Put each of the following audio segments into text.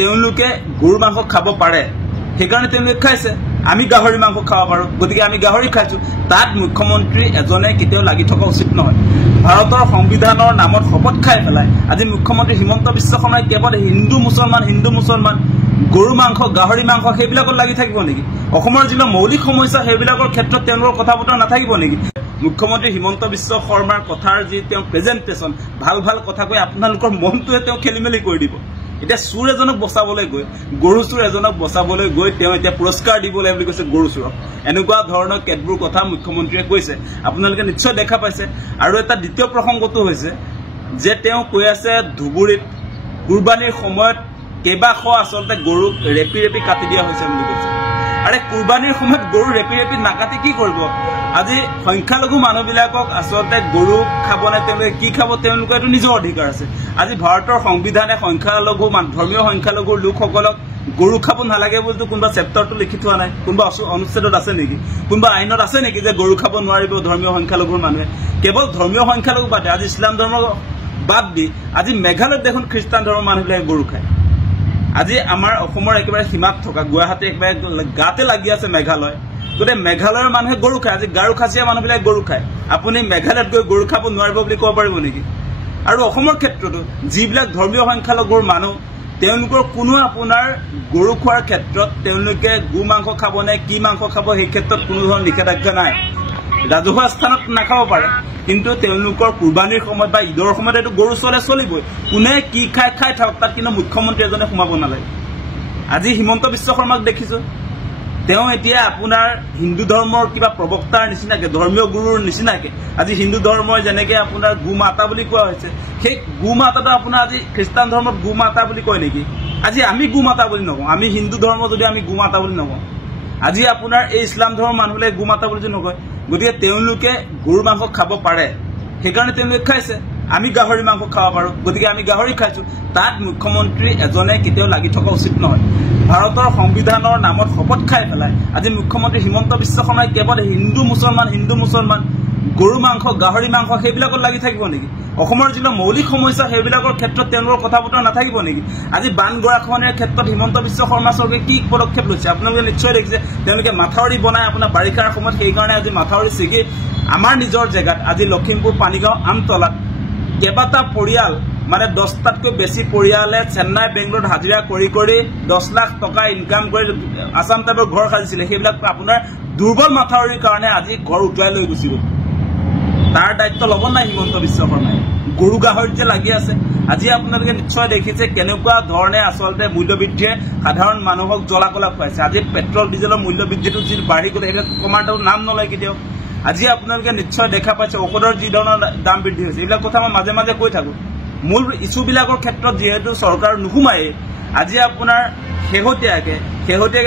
তেওঁলোকে গৰুৰ মাংস খাব পাৰে সেইকাৰণে তেওঁলোকে খাইছে আমি গাহৰি মাংস খাব পাৰো গতিকে আমি গাহৰি খাইছো তাত মুখ্যমন্ত্ৰী এজনে কেতিয়াও লাগি থকা উচিত নহয় ভাৰতৰ সংবিধানৰ নামত শপত খাই পেলাই আজি মুখ্যমন্ত্ৰী হিমন্ত বিশ্ব শৰ্মাই কেৱল হিন্দু মুছলমান গৰু মাংস গাহৰি মাংস সেইবিলাকত লাগি থাকিব নেকি অসমৰ যিলা মৌলিক সমস্যা সেইবিলাকৰ ক্ষেত্ৰত তেওঁলোকৰ কথা বতৰা নাথাকিব নেকি মুখ্যমন্ত্ৰী হিমন্ত বিশ্ব শৰ্মাৰ কথাৰ যি তেওঁ প্ৰেজেন্টেশন ভাল কথা কৈ আপোনালোকৰ মনটোৱে তেওঁ খেলিমেলি কৰি দিব এটা চুৰ এজনক বচাবলৈ গৈ গৰু চুৰ এজনক বচাবলৈ গৈ তেওঁ এটা পুৰস্কাৰ দিবলৈ বুলি কৈছে গৰু চুৰক এনেকুৱা ধৰণৰ কেতবোৰ কথা মুখ্যমন্ত্ৰীয়ে কৈছে আপোনালোকে নিশ্চয় দেখা পাইছে আৰু এটা দ্বিতীয় প্ৰসংগটো হৈছে যে তেওঁ কৈ আছে ধুবুৰীত কুৰবানীৰ সময়ত কেবাশ আসলতে গৰু ৰেপি কাটি দিয়া হৈছে বুলি কৈছে আৰে কুৰবানীৰ সময়ত গৰু ৰেপি নাকাটি কি কৰিব আজি সংখ্যালঘু মানুহবিলাকক আসলতে গৰু খাবনে তেওঁলোকে কি খাব তেওঁলোকৰ এটো নিজৰ অধিকাৰ আছে আজি ভাৰতৰ সংবিধানে সংখ্যালঘু ধৰ্মীয় সংখ্যালঘুৰ লোকসকলক গৰু খাব নালাগে বুলি কোনবা চেপ্টাৰটো লিখি থোৱা নাই কোনবা অনুচ্ছেদত আছে নেকি কোনবা আইনত আছে নেকি যে গৰু খাব নোৱাৰিব ধৰ্মীয় সংখ্যালঘুৰ মানুহে কেৱল ধৰ্মীয় সংখ্যালঘু বাদে আজি ইছলাম ধৰ্ম বাদ দি আজি মেঘালয়ত দেখোন খ্ৰীষ্টান ধৰ্মৰ মানুহবিলাকে গৰু খায় আজি আমাৰ অসমৰ একেবাৰে সীমাত থকা গুৱাহাটী একেবাৰে গাতে লাগি আছে মেঘালয় গতে মেঘালয়ৰ মানুহে গৰু খায় আজি গাৰু খাচিয়া মানুহবিলাকে গৰু খায় আপুনি মেঘালয়ত গৈ গৰু খাব নোৱাৰিব বুলি ক'ব পাৰিব নেকি আৰু অসমৰ ক্ষেত্ৰতো যিবিলাক ধৰ্মীয় সংখ্যালঘুৰ মানুহ তেওঁলোকৰ কোনো আপোনাৰ গৰু খোৱাৰ ক্ষেত্ৰত তেওঁলোকে গু মাংস খাব নে কি মাংস খাব সেই ক্ষেত্ৰত কোনো ধৰণৰ নিষেধাজ্ঞা নাই ৰাজহুৱা স্থানত নাখাব পাৰে কিন্তু তেওঁলোকৰ কুৰবানীৰ সময়ত বা ঈদৰ সময়ত এটো গৰু চলিবই কোনে কি খাই থাকক তাত কিন্তু মুখ্যমন্ত্ৰী এজনে সোমাব নালাগে আজি হিমন্ত বিশ্ব শৰ্মাক দেখিছো তেওঁ এতিয়া আপোনাৰ হিন্দু ধৰ্মৰ কিবা প্ৰবক্তাৰ নিচিনাকে ধৰ্মীয় গুৰুৰ নিচিনাকে আজি হিন্দু ধৰ্মৰ যেনেকে আপোনাৰ গু মাতা বুলি কোৱা হৈছে সেই গু মাতাটো আপোনাৰ আজি খ্ৰীষ্টান ধৰ্মত গু মাতা বুলি কয় নেকি আজি আমি গু মাতা বুলি নকওঁ আমি হিন্দু ধৰ্ম যদি আমি গু মাতা বুলি নকওঁ আজি আপোনাৰ এই ইছলাম ধৰ্মৰ মানুহবিলাকে গু মাতা বুলি নকয় গতিকে তেওঁলোকে গৰু মাংস খাব পাৰে সেইকাৰণে তেওঁলোকে খাইছে আমি গাহৰি মাংস খাব পাৰো গতিকে আমি গাহৰি খাইছো তাত মুখ্যমন্ত্ৰী এজনে কেতিয়াও লাগি থকা উচিত নহয় ভাৰতৰ সংবিধানৰ নামত শপত খাই পেলাই আজি মুখ্যমন্ত্ৰী হিমন্ত বিশ্ব শৰ্মাই কেৱল হিন্দু মুছলমান গৰু মাংস গাহৰি মাংস সেইবিলাকত লাগি থাকিব নেকি অসমৰ যিলা মৌলিক সমস্যা সেইবিলাকৰ ক্ষেত্ৰত তেওঁলোকৰ কথা বতৰা নাথাকিব নেকি আজি বানগৰাখনৰ ক্ষেত্ৰত হিমন্ত বিশ্ব শৰ্মা চৰকাৰে কি পদক্ষেপ লৈছে আপোনালোকে নিশ্চয় দেখিছে তেওঁলোকে মাথাউৰি বনাই আপোনাৰ বাৰিষাৰ সময়ত সেই কাৰণে আজি মাথাউৰি ছিগি আমাৰ নিজৰ জেগাত আজি লখিমপুৰ পানীগাঁও আমতলাত কেবাটা পৰিয়াল মানে 10টাতকৈ বেছি পৰিয়ালে চেন্নাই বেংগলোৰত হাজিৰা কৰি 10 লাখ টকা ইনকাম কৰি আসাম টাইপৰ ঘৰ সাজিছিলে সেইবিলাক আপোনাৰ দুৰ্বল মাথাউৰিৰ কাৰণে আজি ঘৰ উঠুৱাই লৈ গুচি গ'ল তাৰ দায়িত্ব ল'ব নাই হিমন্ত বিশ্ব শৰ্মাই গৰু গাহৰিত যে লাগি আছে আজি আপোনালোকে নিশ্চয় দেখিছে কেনেকুৱা ধৰণে আসলতে মূল্যবৃদ্ধিয়ে সাধাৰণ মানুহক জ্বলাকলা খুৱাইছে আজি পেট্ৰল ডিজেলৰ মূল্যবৃদ্ধিটো যি বাঢ়ি গ'লে এটা কমাৰ নাম নলয় কেতিয়াও আজি আপোনালোকে নিশ্চয় দেখা পাইছে ঔষধৰ যি ধৰণৰ দাম বৃদ্ধি হৈছে এইবিলাক কথা মই মাজে কৈ থাকো মূল ইস্যুবিলাকৰ ক্ষেত্ৰত যেহেতু চৰকাৰ নুসুমায়ে আজি আপোনাৰ শেহতীয়াকে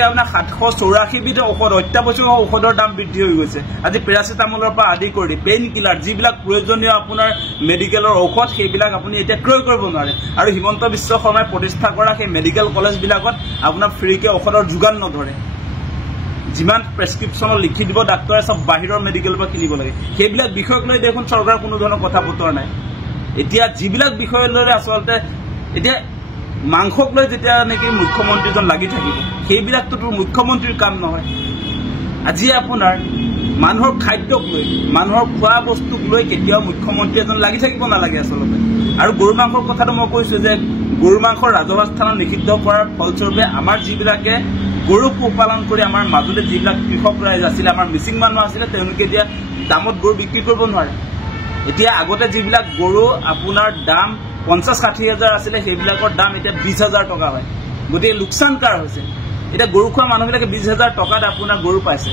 আপোনাৰ 784 বিধ ঔষধ অত্যাৱশ্যক ঔষধৰ দাম বৃদ্ধি হৈ গৈছে আজি পেৰাচিটামলৰ পৰা আদি কৰি পেইন কিলাৰ যিবিলাক প্ৰয়োজনীয় আপোনাৰ মেডিকেলৰ ঔষধ সেইবিলাক আপুনি এতিয়া ক্ৰয় কৰিব নোৱাৰে আৰু হিমন্ত বিশ্ব শৰ্মাই প্ৰতিষ্ঠা কৰা সেই মেডিকেল কলেজবিলাকত আপোনাৰ ফ্ৰীকে ঔষধৰ যোগান নধৰে যিমান প্ৰেছক্ৰিপশ্যনত লিখি দিব ডাক্তৰে সব বাহিৰৰ মেডিকেলৰ পৰা কিনিব লাগে সেইবিলাক বিষয়ক লৈ দেখোন চৰকাৰ কোনো ধৰণৰ কথা বতৰা নাই এতিয়া যিবিলাক বিষয় লৈ আসলতে এতিয়া মাংসক লৈ যেতিয়া নেকি মুখ্যমন্ত্ৰীজন লাগি থাকিব সেইবিলাকতো মুখ্যমন্ত্ৰীৰ কাম নহয় আজি আপোনাৰ মানুহৰ খাদ্যক লৈ মানুহৰ খোৱা বস্তুক লৈ কেতিয়াও মুখ্যমন্ত্ৰী এজন লাগি থাকিব নালাগে আসলতে আৰু গৰু মাংসৰ কথাটো মই কৈছো যে গৰু মাংসৰ ৰাজহুৱা স্থানত নিষিদ্ধ কৰাৰ ফলস্বৰূপে আমাৰ যিবিলাকে গৰু পোহপালন কৰি আমাৰ মাজুলীত যিবিলাক কৃষক ৰাইজ আছিল আমাৰ মিচিং মানুহ আছিল তেওঁলোকে এতিয়া দামত গৰু বিক্ৰী কৰিব নোৱাৰে এতিয়া আগতে যিবিলাক গৰু আপোনাৰ দাম 50-60 হাজাৰ আছিল সেইবিলাকৰ দাম এতিয়া 20,000 টকা হয় গতিকে লোকচান কাৰ হৈছে এটা গৰু খোৱা মানুহবিলাকে 20,000 টকাত আপোনাৰ গৰু পাইছে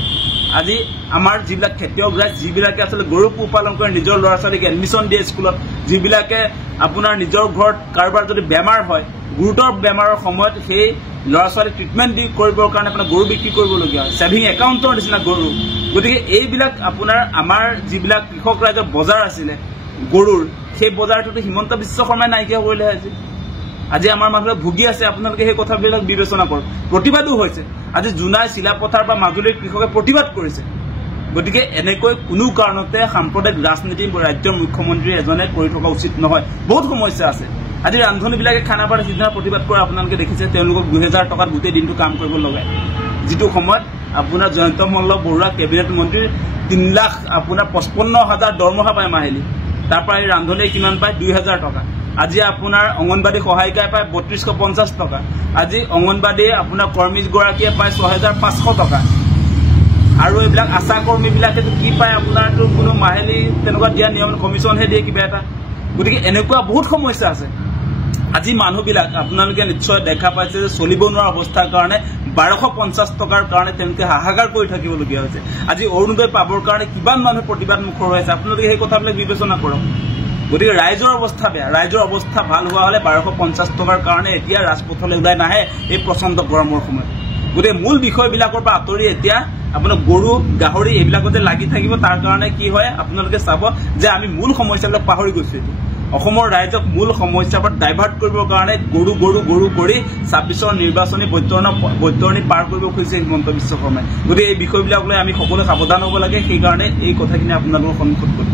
আজি আমাৰ যিবিলাক খেতিয়ক ৰাইজ যিবিলাকে আসলে গৰু পোহপালন কৰি নিজৰ ল'ৰা ছোৱালীক এডমিশ্যন দিয়ে স্কুলত যিবিলাকে আপোনাৰ নিজৰ ঘৰত কাৰোবাৰ যদি বেমাৰ হয় গুৰুতৰ বেমাৰৰ সময়ত সেই ল'ৰা ছোৱালী ট্ৰিটমেণ্ট দি কৰিবৰ কাৰণে আপোনাৰ গৰু বিক্ৰী কৰিবলগীয়া হয় ছেভিং একাউণ্টৰ নিচিনা গৰু গতিকে এইবিলাক আপোনাৰ আমাৰ যিবিলাক কৃষক ৰাইজৰ বজাৰ আছিলে গৰুৰ সেই বজাৰটোতো হিমন্ত বিশ্ব শৰ্মাই নাইকিয়া কৰিলে আজি আমাৰ মানুহে ভুগি আছে আপোনালোকে সেই কথাবিলাক বিবেচনা কৰক প্ৰতিবাদো হৈছে আজি জুনাই চিলাপথাৰ বা মাজুলীৰ কৃষকে প্ৰতিবাদ কৰিছে গতিকে এনেকৈ কোনো কাৰণতে সাম্প্ৰদায়িক ৰাজনীতি ৰাজ্যৰ মুখ্যমন্ত্ৰী এজনে কৰি থকা উচিত নহয় বহুত সমস্যা আছে আজি ৰান্ধনীবিলাকে খানাপাৰা সিদিনা প্ৰতিবাদ কৰা আপোনালোকে দেখিছে তেওঁলোকক 2000 টকাত গোটেই দিনটো কাম কৰিব লগায় যিটো সময়ত আপোনাৰ জয়ন্ত মল্ল বৰুৱা কেবিনেট মন্ত্ৰী 3 লাখ আপোনাৰ 55,000 দৰমহা পায় মাহিলী তাৰ পৰা এই ৰান্ধনীয়ে কিমান পায় 2000 টকা আজি আপোনাৰ অংগনবাড়ী সহায়িকাই পায় 3250 টকা আজি অংগনবাড়ী আপোনাৰ কৰ্মীগৰাকীয়ে পায় 6500 টকা আৰু এইবিলাক আশা কৰ্মীবিলাকে কি পায় আপোনাৰটো কোনো মাহিলী তেনেকুৱা দিয়া নিয়ম কমিশ্যনহে দিয়ে কিবা এটা গতিকে এনেকুৱা বহুত সমস্যা আছে আজি মানুহবিলাক আপোনালোকে নিশ্চয় দেখা পাইছে যে চলিব নোৱাৰা অৱস্থাৰ কাৰণে 1250 টকাৰ কাৰণে তেওঁলোকে হাহাকাৰ কৰি থাকিবলগীয়া হৈছে আজি অৰুণোদয় পাবৰ কাৰণে কিমান মানুহ প্ৰতিবাদ মুখৰ হৈছে আপোনালোকে সেই কথাবিলাক বিবেচনা কৰক গতিকে ৰাইজৰ অৱস্থা বেয়া ৰাইজৰ অৱস্থা ভাল হোৱা হলে 1250 টকাৰ কাৰণে এতিয়া ৰাজপথলৈ ওলাই নাহে এই প্ৰচণ্ড গৰমৰ সময়ত গতিকে মূল বিষয়বিলাকৰ পৰা আঁতৰি এতিয়া আপোনাৰ গৰু গাহৰি এইবিলাকতে লাগি থাকিব তাৰ কাৰণে কি হয় আপোনালোকে চাব যে আমি মূল সমস্যাবিলাক পাহৰি গৈছো অসমৰ ৰাইজক মূল সমস্যাৰ পৰা ডাইভাৰ্ট কৰিবৰ কাৰণে গৰু গৰু গৰু কৰি 26ৰ নিৰ্বাচনী বৈতৰণি পাৰ কৰিব খুজিছে হিমন্ত বিশ্ব শৰ্মাই গতিকে এই বিষয়বিলাক লৈ আমি সকলোৱে সাৱধান হ'ব লাগে সেইকাৰণে এই কথাখিনি আপোনালোকৰ সন্মুখত কৰিম